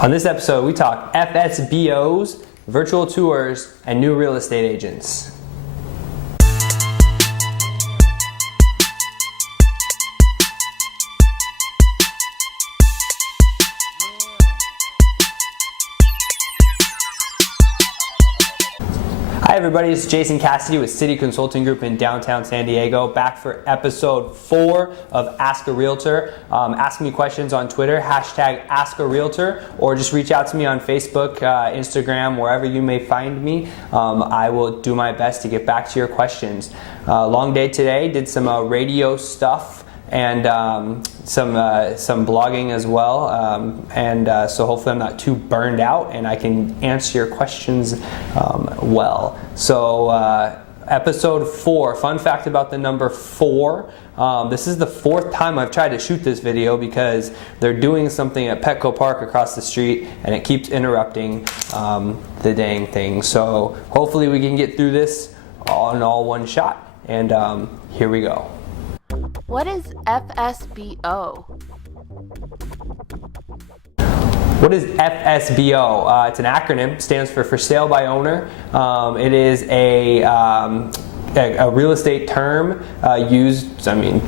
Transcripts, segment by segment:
On this episode, we talk FSBOs, virtual tours, and new real estate agents. Hi everybody, it's Jason Cassity with City Consulting Group in downtown San Diego, back for episode 4 of Ask a Realtor. Ask me questions on Twitter, hashtag Ask a Realtor, or just reach out to me on Facebook, Instagram, wherever you may find me. I will do my best to get back to your questions. Long day today, did some radio stuff and some blogging as well, so hopefully I'm not too burned out and I can answer your questions well. So episode 4, fun fact about the number 4, this is the 4th time I've tried to shoot this video because they're doing something at Petco Park across the street and it keeps interrupting the dang thing. So hopefully we can get through this all one shot, and here we go. What is FSBO? What is FSBO? It's an acronym, stands for sale by owner. It is a real estate term used,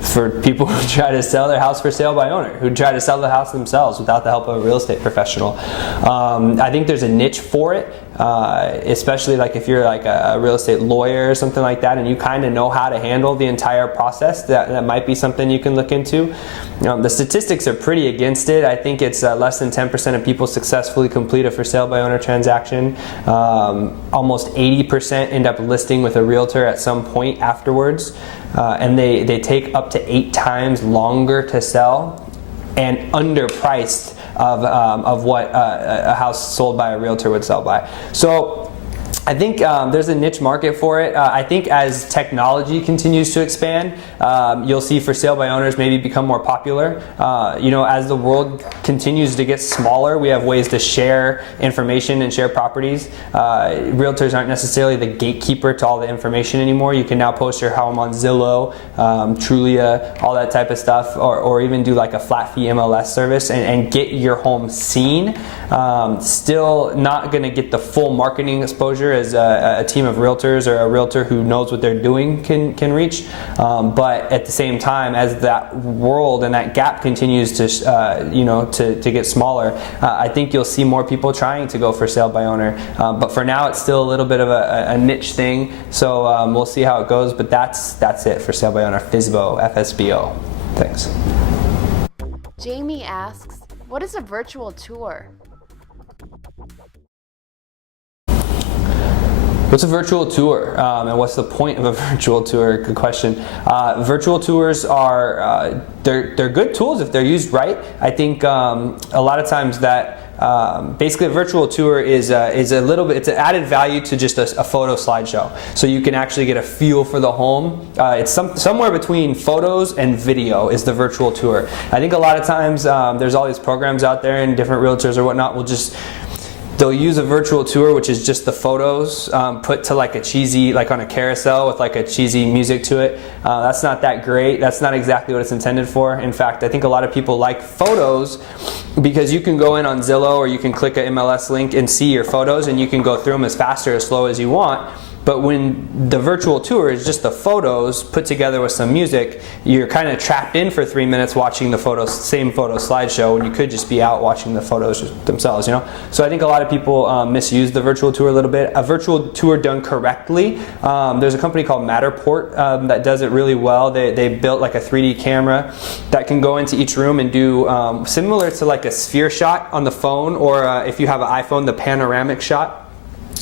for people who try to sell their house for sale by owner, who try to sell the house themselves without the help of a real estate professional. I think there's a niche for it, especially like if you're like a real estate lawyer or something like that and you kind of know how to handle the entire process. That might be something you can look into. The statistics are pretty against it. I think it's less than 10% of people successfully complete a for sale by owner transaction. Almost 80% end up listing with a realtor at some point afterwards, and they take up to 8 times longer to sell and underpriced of what a house sold by a realtor would sell by. So I think there's a niche market for it. I think as technology continues to expand, you'll see for sale by owners maybe become more popular. As the world continues to get smaller, we have ways to share information and share properties. Realtors aren't necessarily the gatekeeper to all the information anymore. You can now post your home on Zillow, Trulia, all that type of stuff, or even do like a flat fee MLS service and get your home seen. Still not going to get the full marketing exposure as a team of realtors or a realtor who knows what they're doing can reach, but at the same time, as that world and that gap continues to get smaller, I think you'll see more people trying to go for sale by owner, but for now it's still a little bit of a niche thing, so we'll see how it goes, but that's it for sale by owner. FSBO. Thanks. Jamie asks, what is a virtual tour? What's a virtual tour, and what's the point of a virtual tour? Good question. Virtual tours are they're good tools if they're used right. I think a lot of times that basically a virtual tour is a little bit, it's an added value to just a photo slideshow. So you can actually get a feel for the home. It's somewhere between photos and video is the virtual tour. I think a lot of times there's all these programs out there and different realtors or whatnot they'll use a virtual tour, which is just the photos put to like a cheesy, like on a carousel with like a cheesy music to it. That's not that great. That's not exactly what it's intended for. In fact, I think a lot of people like photos because you can go in on Zillow or you can click an MLS link and see your photos and you can go through them as fast or as slow as you want. But when the virtual tour is just the photos put together with some music, you're kind of trapped in for 3 minutes watching the same photo slideshow when you could just be out watching the photos themselves, So I think a lot of people misuse the virtual tour a little bit. A virtual tour done correctly, there's a company called Matterport that does it really well. They built like a 3D camera that can go into each room and do similar to like a sphere shot on the phone, or if you have an iPhone, the panoramic shot.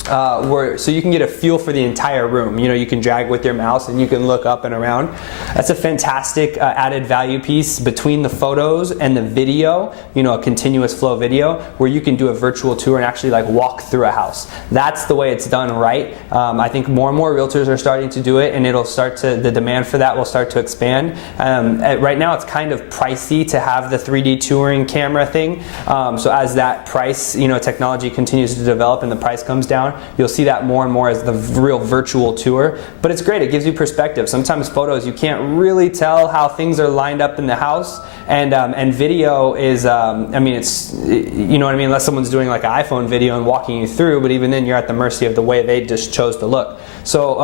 So you can get a feel for the entire room. You can drag with your mouse and you can look up and around. That's a fantastic added value piece between the photos and the video, a continuous flow video where you can do a virtual tour and actually like walk through a house. That's the way it's done right. I think more and more realtors are starting to do it, and the demand for that will start to expand. Right now it's kind of pricey to have the 3D touring camera thing. So as that price, technology continues to develop and the price comes down, down. You'll see that more and more as the real virtual tour, but it's great. It gives you perspective. Sometimes photos, you can't really tell how things are lined up in the house, and video is, I mean, it's, you know what I mean, unless someone's doing like an iPhone video and walking you through, but even then you're at the mercy of the way they just chose to look. So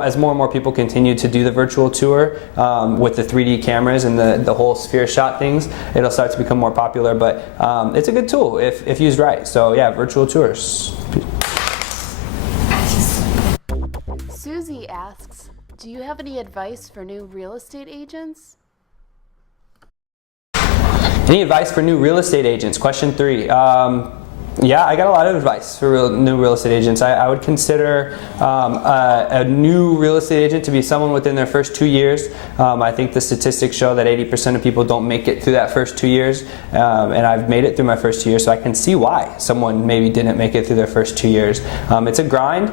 as more and more people continue to do the virtual tour with the 3D cameras and the whole sphere shot things, it'll start to become more popular, but it's a good tool if used right. So yeah, virtual tours. Susie asks, do you have any advice for new real estate agents? Any advice for new real estate agents? Question 3. Yeah, I got a lot of advice for new real estate agents. I would consider a new real estate agent to be someone within their first 2 years. I think the statistics show that 80% of people don't make it through that first 2 years, and I've made it through my first 2 years, so I can see why someone maybe didn't make it through their first 2 years. It's a grind.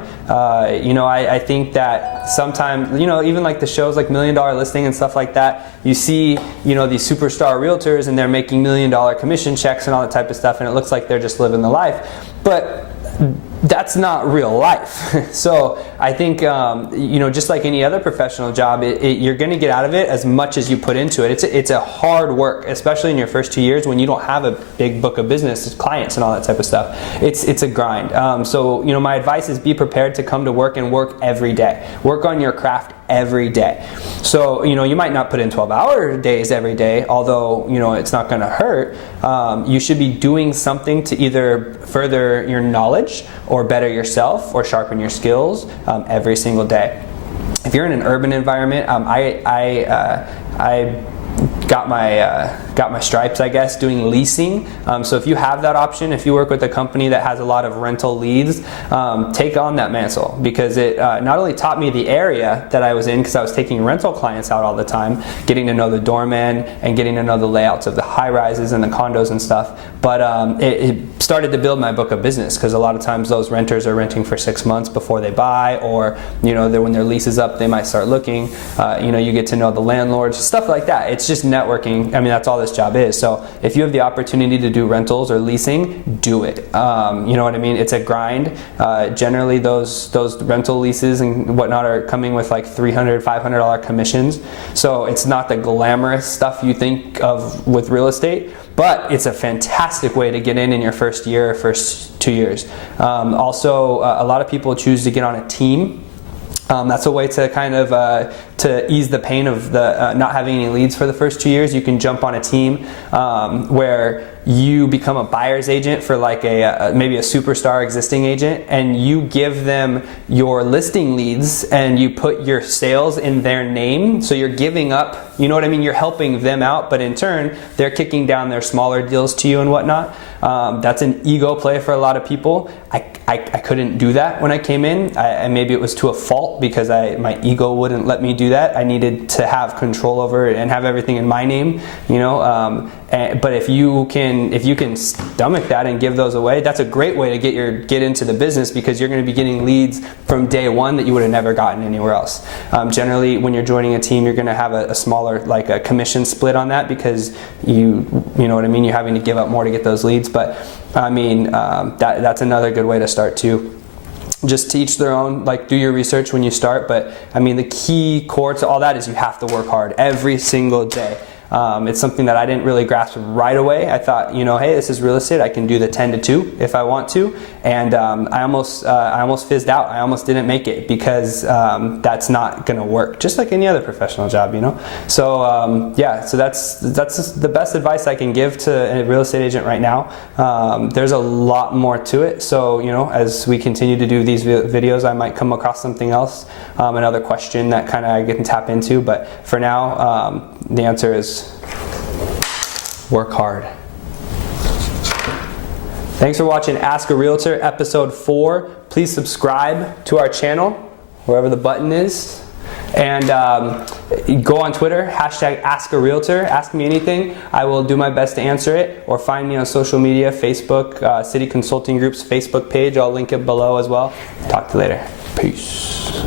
You know, I think that sometimes, you know, even like the shows like $1 Million Listing and stuff like that, you see, you know, these superstar realtors and they're making $1 million commission checks and all that type of stuff, and it looks like they're just living the life, but that's not real life. So I think, you know, just like any other professional job, you're going to get out of it as much as you put into it. It's a hard work, especially in your first 2 years when you don't have a big book of business, clients and all that type of stuff. It's a grind. So, you know, my advice is be prepared to come to work and work every day. Work on your craft every day. So, you know, you might not put in 12-hour days every day, although, you know, it's not going to hurt. You should be doing something to either further your knowledge or better yourself or sharpen your skills every single day. If you're in an urban environment, I got my stripes, I guess, doing leasing. So if you have that option, if you work with a company that has a lot of rental leads, take on that mantle, because it not only taught me the area that I was in, because I was taking rental clients out all the time, getting to know the doorman and getting to know the layouts of the high rises and the condos and stuff, but it started to build my book of business, because a lot of times those renters are renting for 6 months before they buy, or, you know, when their lease is up, they might start looking. You know, you get to know the landlords, stuff like that. It's just networking. I mean, that's all this job is. So if you have the opportunity to do rentals or leasing, do it. You know what I mean? It's a grind. Generally, those rental leases and whatnot are coming with like $300, $500 commissions. So it's not the glamorous stuff you think of with real estate, but it's a fantastic way to get in your first year or first 2 years. Also, a lot of people choose to get on a team. That's a way to kind of to ease the pain of the not having any leads for the first 2 years. You can jump on a team where you become a buyer's agent for like maybe a superstar existing agent, and you give them your listing leads and you put your sales in their name. So you're giving up, you know what I mean? You're helping them out, but in turn, they're kicking down their smaller deals to you and whatnot. That's an ego play for a lot of people. I couldn't do that when I came in. And maybe it was to a fault, because my ego wouldn't let me do that. I needed to have control over it and have everything in my name, you know. But if you can stomach that and give those away, that's a great way to get into the business, because you're going to be getting leads from day one that you would have never gotten anywhere else. Generally, when you're joining a team, you're going to have a smaller, like a commission split on that, because you know what I mean. You're having to give up more to get those leads. But I mean, that's another good way to start too. Just to each their own. Like, do your research when you start, but I mean, the key core to all that is you have to work hard every single day. It's something that I didn't really grasp right away. I thought, you know, hey, this is real estate. I can do the 10 to 2 if I want to. And I almost fizzed out. I almost didn't make it, because that's not going to work. Just like any other professional job, you know. So yeah, so that's the best advice I can give to a real estate agent right now. There's a lot more to it. So, you know, as we continue to do these videos, I might come across something else, another question that kind of I can tap into. But for now, the answer is work hard. Thanks for watching Ask a Realtor episode 4. Please subscribe to our channel, wherever the button is. And go on Twitter, #AskARealtor. Ask me anything. I will do my best to answer it. Or find me on social media, Facebook, City Consulting Group's Facebook page. I'll link it below as well. Talk to you later. Peace.